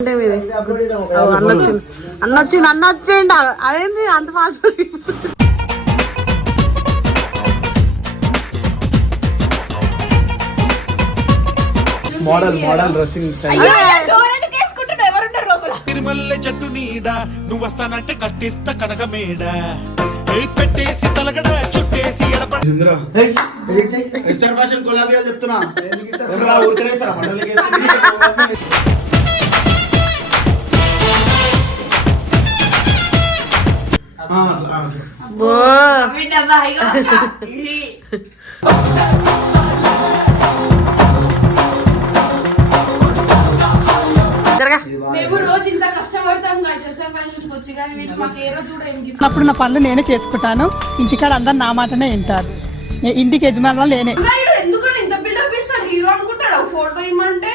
అంటే మీది అవు, అన్న వచ్చిండు అన్న వచ్చిండు అన్న వచ్చిండు అదేంది అంత fast model model dressing style తిరుమల్లె చెట్టు నీడ నువ్వు వస్తానంటే కట్టిస్తా కనకమేడ ఏ పెట్టేసి తలగడ చుట్టేసి చెప్తున్నా. అప్పుడు నా పనులు నేనే చేసుకుంటాను. ఇంటికాడ అందరు నా మాటనే వింటారు. ఇంటికి యజమానులు నేనే. ఎందుకని ఇంత బిల్డప్ హీరో అనుకుంటాడు ఫోటో ఇమ్మంటే.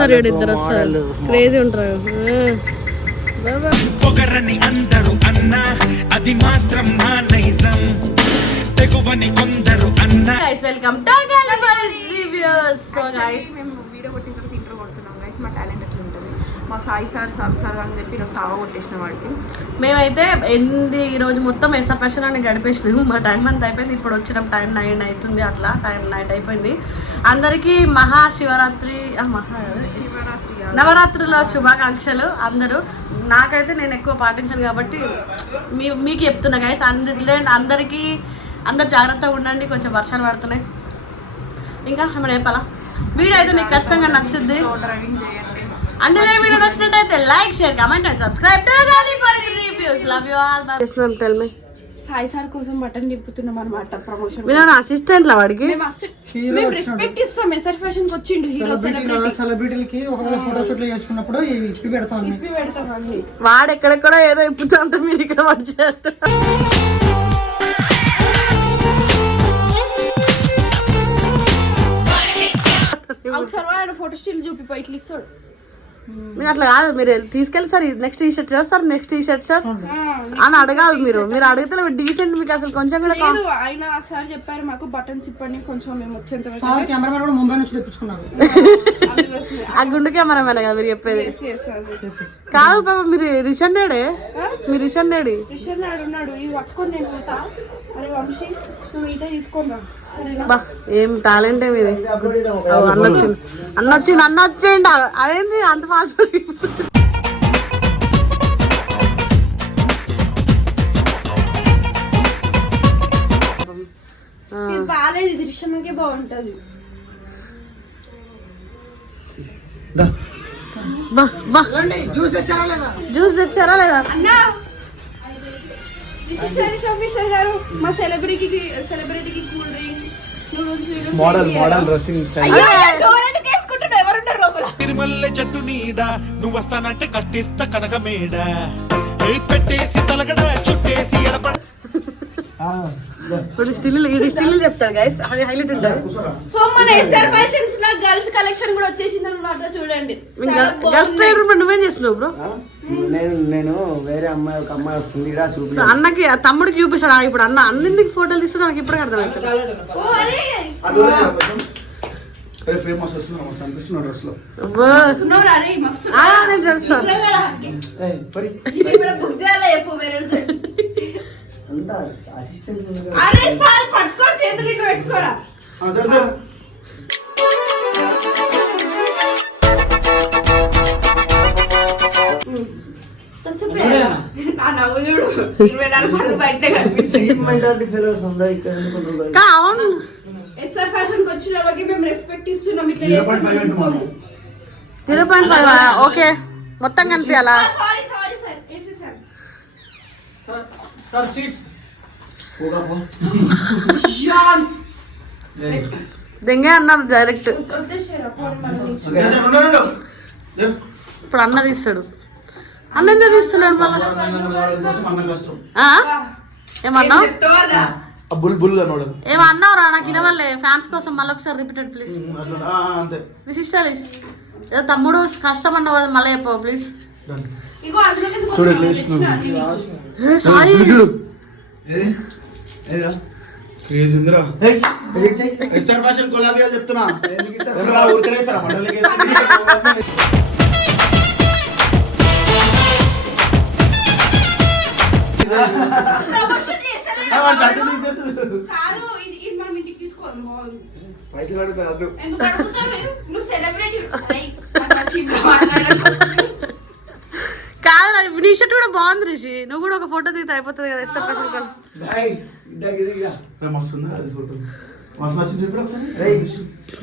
వస్తారు ఇద్దరు వస్తారు. క్రేజీ ఉంటారు. పొగరని అందరు అన్నా అది మాత్రం నా నైజం. తెగువని కొందరు అన్నా. Guys welcome to reviews so guys మేము వీడియో కొట్టిన తర్వాత ఇంటర్ కొడుతున్నాం గైస్ మా టాలెంట్ ఎట్లా ఉంటుంది మా సాయి సార్ సార్ సార్ అని చెప్పి ఈరోజు సావ కొట్టేసిన వాడికి. మేమైతే ఎంది ఈ రోజు మొత్తం ఎస్ఆర్ ఫ్యాషన్ అని గడిపేసినాము మా టైం అంతా అయిపోయింది. ఇప్పుడు వచ్చిన. టైం నైన్ అవుతుంది అట్లా. టైం నైట్ అయిపోయింది. అందరికీ మహాశివరాత్రి మహా శివరాత్రి నవరాత్రుల శుభాకాంక్షలు అందరూ. నాకైతే నేను ఎక్కువ పాటించాను కాబట్టి మీ మీకు చెప్తున్నా గైస్ అందరి అందరికీ అందరు జాగ్రత్తగా ఉండండి. కొంచెం వర్షాలు పడుతున్నాయి. ఇంకా ఏమైనా చెప్పాలా? వీడియో అయితే మీకు ఖచ్చితంగా నచ్చుద్ది. డ్రైవింగ్ చేయండి. ఈ వీడియో నచ్చినట్టయితే like share comment and subscribe to Gaali for reviews. Love you all bye yes ma'am tell me. Sai sir కోసం బటన్ నింపుతున్నాం అనమాట ప్రమోషన్ మీరు నా అసిస్టెంట్ లా వాడికి? మేము మేము రెస్పెక్ట్ ఇస్తాం ఎస్ఆర్ ఫ్యాషన్కి వచ్చిండు హీరో సెలబ్రిటీ సెలబ్రిటీలకి ఒకవేళ ఫోటో షూట్లు చేసుకున్నప్పుడు ఇప్పి పెడతాను ఇప్పి పెడతాం అన్ని. వాడు ఎక్కడెక్కడో ఏదో ఇప్పుతా ఉంటే మీరు ఇక్కడ వచ్చారు ఒకసారి ఆయన ఫోటో స్టిల్ చూపి ఇట్లా ఇస్తాడు. మీరు అట్లా కాదు మీరు తీసుకెళ్ళి sir next T shirt sir next T shirt sir అని అడగాలి మీరు. మీరు అడిగితే డీసెంట్ మీకు అసలు కొంచెం కూడా లేదు ఆయన సార్ చెప్పారు మాకు బటన్స్ ఇప్పండి కొంచెం మేము వచ్చేంత వరకు. కెమెరామెన్ కూడా ముంబై నుంచి తెప్పించుకున్నాను అందుకోసమే. ఆ గుండె కెమెరామెన్ కదా మీరు చెప్పేది. కాదు పాప మీరు రిషన్ నేడే మీరు రిషన్ నేడి రిషన్ నాడు ఉన్నాడు ఇది పట్టుకొని నేను పోతా. అరే వంశీ నువ్వు తీసుకొని సరేనా బా ఏం టాలెంట్ మీది అవు, అన్న వచ్చిండు అన్న వచ్చిండు అన్న వచ్చిండు అదేంది అంత ఫాస్ట్ ఇది బాగాలేదు ఇది బాగుంటది. జ్యూస్ తెచ్చారా లేదా? గారు మా సెలబ్రిటీకి సెలబ్రిటీకి cool drink. Model model dressing style. తిరుమల్లె చెట్టు నీడ నువ్వు వస్తానంటే కట్టిస్తా కనకమేడ ఏ పెట్టేసి తలగడ చుట్టేసి ఎడప ఇప్పుడు స్టిల్ ఇది స్టిల్ చెప్తాడు గైస్ అది హైలైట్ ఉంటుంది. సో మన ఎస్ఆర్ ఫ్యాషన్స్లో గర్ల్స్ కలెక్షన్ కూడా వచ్చేసింది అనమాట చూడండి. చాలా గర్ల్స్ బాగుంది. ట్రైలర్ నువ్వేం చేస్తున్నావు బ్రో నేను నేను వేరే అమ్మాయి ఒక అమ్మాయి వస్తుంది ఇక్కడ చూపి అన్నకి తమ్ముడికి చూపిస్తాడు? ఇప్పుడు అన్న అన్నింటికి ఫోటోలు తీస్తే నాకు ఇప్పుడే అర్థమవుతుంది ఓ, అరే! అరే ఫ్రేమ్ మస్తు వస్తున్నాడు మస్తు అనిపిస్తున్నాడు డ్రెస్. అంతా అసిస్టెంట్ అరే సార్ పట్టుకో చేతులు ఇట్లా పెట్టుకోరా. ఆ, దొరు, దొరు. కొంచెం పేరా. నా నవ్వు చూడు. ఇరవై నాలుగు పడుగు బయటే కనిపిస్తుంది. చీప్ మెంటాలిటీ ఫెలోస్ అందరు ఇక్కడ ఎందుకుంటారు కా, అవును. ఎస్ఆర్ ఫ్యాషన్కి వచ్చిన వాళ్ళకి మేము రెస్పెక్ట్ ఇస్తున్నాం ఇట్లా జీరో పాయింట్ ఫైవ్ అంటున్నాను జీరో పాయింట్ ఫైవ్ ఓకే. మొత్తం కనిపించాలా sorry sorry sir AC sir sir seats పోగా పో. జాన్ ఏయ్. దెంగే అన్నారు డైరెక్ట్ ఇప్పుడు అన్న తీస్తాడు. అన్న ఎందుకు తీస్తున్నాడు ఆ? ఏమన్నావు? ఏం చెప్తావారా? ఆ బుల్ బుల్ అన్నాడు. ఏమో అన్నావురా నాకు వినవల్లే ఫ్యాన్స్ కోసం మళ్ళీ ఒకసారి రిపీటెడ్ ప్లీజ్ విశిష్టాలు ఏదో తమ్ముడు కష్టం అన్నావు కదా మళ్ళీ చెప్పవు ప్లీజ్ Done. ఏదిరా క్రేజ్ ఉందిరా. చెప్తున్నా. ఇస్తారు? ఇస్తారా మండలికి. కాదు పైసలు అడుగుతారు? నువ్వు సెలబ్రిటీ నీ షర్ట్ కూడా బాగుంది రిషి. నువ్వు కూడా ఒక ఫోటో తీస్తే అయిపోతుంది కదా ఎస్ఆర్ ఫ్యాషన్ కల్ ఏయ్, ఇద్దా, ఇది ఇద్దా. రే, మస్తు ఉందా అది ఫోటో మస్తు నచ్చింది ఇప్పుడు ఒకసారి రేయ్,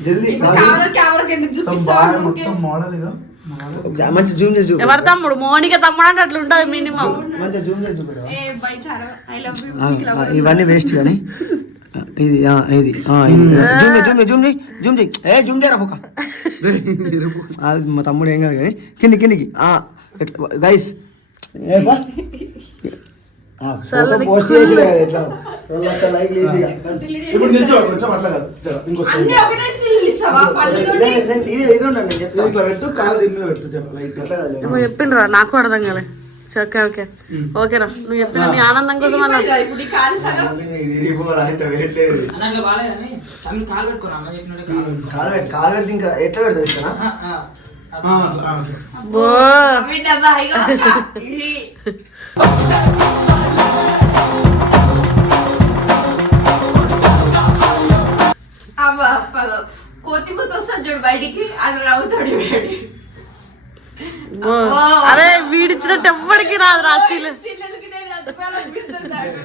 జల్దీ కెమెరా కెమెరాకి ఎందుకు మొత్తం చూపిస్తావు బాగా ఊరికే? మొత్తం మోడల్ ఇక మోడల్. మంచి జూమ్ చేసి చూపు ఎవరి తమ్ముడు మోనిక తమ్ముడు అంటే అట్లా ఉంటుంది మినిమం మంచిగా జూమ్ చేసి చూపెడు ఏ బై చారా ఐ లవ్ యూ ఆ, ఆ, ఇవన్నీ వేస్ట్ కానీ ఆ, ఇది ఆ, ఇది ఆ, ఇది జూమ్ చేయి, జూమ్ చేయి, జూమ్ చేయి, జూమ్ చేయి. ఏ జూమ్ చేయరా పొక్క అది మా తమ్ముడు ఏం కాదు కానీ కింది కిందికి గైస్ పోస్ట్ చేసి ఎట్లా? రెండు లక్షల లైక్లు ఈజీగా. ఇప్పుడు నిల్చో కొంచెం అట్లా కాదు. ఇట్లా పెట్టు కాలు దీని మీద పెట్టు లైట్. ఏమో చెప్పిండ్రా నాకు అర్థం కాలే. Okay okay. ఓకేరా నువ్వు చెప్పిన నీ ఆనందం కోసం అన్నా. కాలు పెట్టి కాలు పెడితే ఇంకా ఎట్లా పెడతావు ఇట్లా. బో బయటికి అట్లా నవ్వుతాడు వీడు. అరే వీడిచ్చినట్టు ఎవ్వడికి రాదు రా స్టీల్ స్టిల్ ఎందుకు నేను చచ్చిపోవాలనిపిస్తుంది నాకు.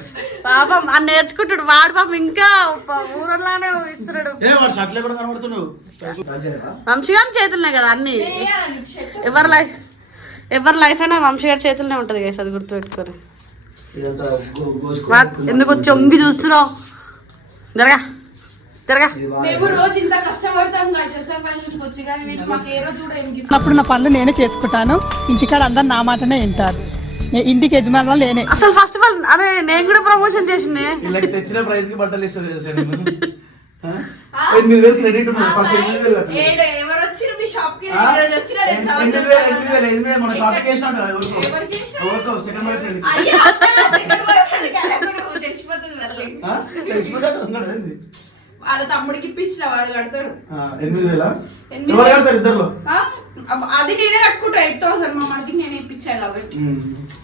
పాపం ఆ నేర్చుకుంటాడు వాడు పాపం ఇంకా ఊరలానే ఇస్తున్నాడు? వంశీగారి చేతులనే కదా అన్ని? ఎవరి లైఫ్ ఎవరి లైఫ్ అయినా వంశీ గారి చేతులనే ఉంటది గైస్ అది గుర్తుపెట్టుకోరు ఎందుకు వచ్చి ఒంగి చూస్తున్నావు జరగా అప్పుడు నా పనులు నేనే చేసుకుంటాను. ఇంటికాడ అందరు నా మాటనే వింటారు. ఇంటికి యజమానులు నేనే. అసలు ఫస్ట్ ఆఫ్ ఆల్ అరే నేను కూడా ప్రమోషన్ చేసిండే తెచ్చిన ప్రైస్కి బట్టలు ఇస్తుంది? ఎనిమిది వేలు క్రెడిట్ ఉంది ఫస్ట్ ఎనిమిది వేలు తెలిసిపోతుంది వాళ్ళ తమ్ముడికి ఇప్పించిన వాడు కడతాడు. ఆ, ఎనిమిది వేల? ఎవరు. కడతారు ఇద్దరులో? అది నేనే కట్టుకుంటా ఎయిట్ థౌసండ్ మా మనకి నేను ఇప్పించా కాబట్టి.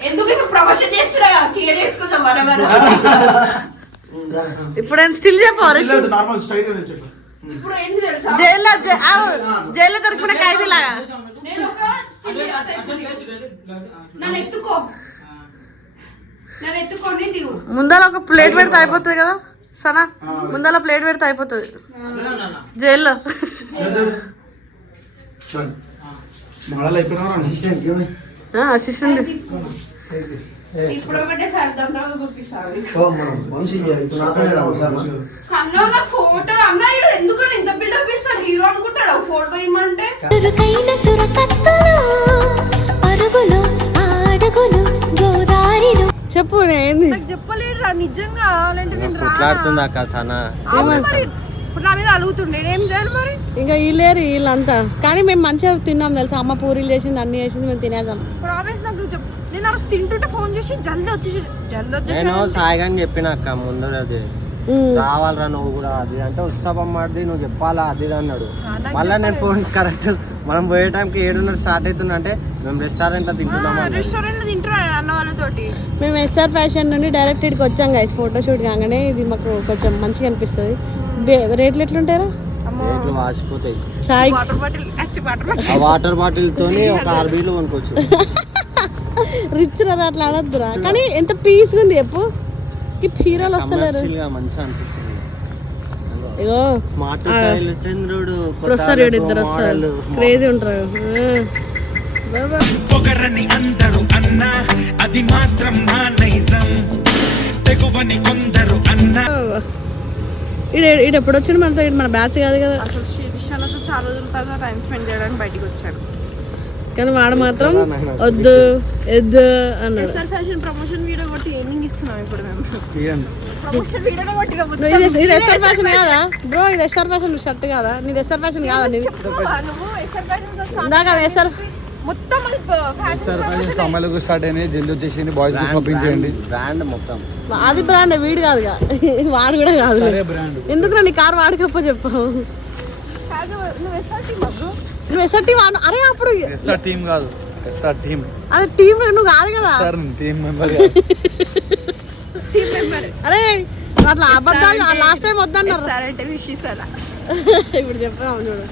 ఎందుకు ఇప్పుడు ప్రమోషన్ చేస్తున్నా? క్లియర్ చేసుకుందాం మనం. ఇప్పుడు స్టిల్ నార్మల్ ఇప్పుడు ఏంది తెలుసా? జైల్లో దొరికిన ఖైదీలాగా. నేను ఒక. నన్ను ఎత్తుకో. నన్ను ఎత్తుకొని దిగు. ముందర ఒక ప్లేట్ పెడితే అయిపోతుంది కదా? సనా ముందర ప్లేట్ పెడితే అయిపోతుంది. జైల్లో. అసిస్టెంట్. ఇప్పుడు ఒకటే సార్ దాని తర్వాత చూపిస్తాను ఫోటో. అన్నాడు ఎందుకని ఇంత బిల్డప్ ఇస్తాడు? హీరో అనుకుంటాడు? ఫోటో ఇమ్మంటే? చురుకైన చురకత్తలు పరుగులు అడుగులు గోదారిలో చెప్పు ఏంది? నాకు చెప్పలేడు రా నిజంగా లేదంటే నేను కొట్లాడుతుంది అక్క సనా అవును మరి ఇప్పుడు నా మీద అలుగుతుండే ఏం మరి? ఇంకా వీళ్ళేరు వీళ్ళంతా. కానీ మేము మంచిగా తిన్నాం తెలుసా అమ్మ పూరీలు చేసింది అన్ని చేసింది మేము తినేసాం. ప్రామిస్ నాకు నువ్వు చెప్పు. నేను ఆ రోజు తింటుంటే ఫోన్ చేసి జల్దీ వచ్చేసి జల్దీ వచ్చేసి నేను సాయిగాని చెప్పిన అక్క ముందర అది. రావాలరా నువ్వు కూడా అది అంటే వస్తావమ్మాది నువ్వు చెప్పాలా అది అన్నాడు. మళ్ళీ నేను ఫోన్ కరెక్ట్ మనం పోయే టైంకి ఏడున్నర స్టార్ట్ అవుతున్నా అంటే మేము రెస్టారెంట్లో తింటున్నాం మేము ఎస్ఆర్ ఫ్యాషన్ నుండి డైరెక్ట్ ఇక్కడికి వచ్చాం గైస్ ఫోటోషూట్ కాగానే ఇది మాకు కొంచెం మంచిగా అనిపిస్తుంది. రేట్లు ఎట్లుంటారా రేట్లు వాసిపోతాయి. చాయ్. వాటర్ బాటిల్ వచ్చి వాటర్ బాటిల్ ఆ వాటర్ బాటిల్ తోని ఒక కొనుక్కోవచ్చు. రిచ్ రా అట్లా అనొద్దురా. కానీ ఎంత పీస్గా ఉంది చెప్పు. హీరోలు వస్తలేరు మంచిగా అనిపిస్తుంది. ఇగో స్మార్ట్ చంద్రుడు ఇప్పుడు వస్తారు ఇద్దరు వస్తారు. క్రేజీ ఉంటారు. పొగరని అందరు అన్నా అది మాత్రం నా నైజం. తెగువని కొందరు అన్నా. ఈడు ఎప్పుడు వచ్చిండు మనతో? ఈడు మన బ్యాచ్ కాదు కదా. అసలు శిరీషాలతో చాలా రోజుల తర్వాత టైం స్పెండ్ చేయడానికి బయటికి వచ్చాడు. కానీ వాడు మాత్రం వద్దు ఎద్దు అన్నాడు. ఎస్ఆర్ ఫ్యాషన్ ప్రమోషన్ వీడియో కొట్టి ఏమింగ్ ఇస్తున్నాం ఇప్పుడు మేము. తీయండి. ప్రమోషన్ వీడియోనే కొట్టిన నువ్వు ఇది ఇది ఎస్ఆర్ ఫ్యాషన్ కాదా? బ్రో ఇది ఎస్ఆర్ ఫ్యాషన్ షర్ట్ కాదా? నీది ఎస్ఆర్ ఫ్యాషన్ కాదా నీది? నువ్వు ఎస్ఆర్ ఫ్యాషన్ ఇందాక ఎస్ఆర్ మొత్తం ఫ్యాషన్ అమ్మాయిలకు స్టార్ట్ అయినాయి జల్దీ వచ్చేసింది బాయ్స్ షాపింగ్ చేయండి. బ్రాండ్ మొత్తం. అది బ్రాండ్ వీడు కాదుగా. వాడు కూడా కాదు ఎందుకు నీ కార్ వాడకపో చెప్పు కాదు నువ్వు ఎస్ఆర్టీ వాడు అరే అప్పుడు ఎస్ఆర్ టీమ్ కాదు. ఎస్ఆర్ టీమ్ అది టీమ్ నువ్వు కాదు కదా? Sir team member team member అరే అట్లా అబద్ధాలు లాస్ట్ టైం వద్దన్నారు. ఎస్ఆర్ అంటే విష్ ఇప్పుడు చెప్పావు చూడు.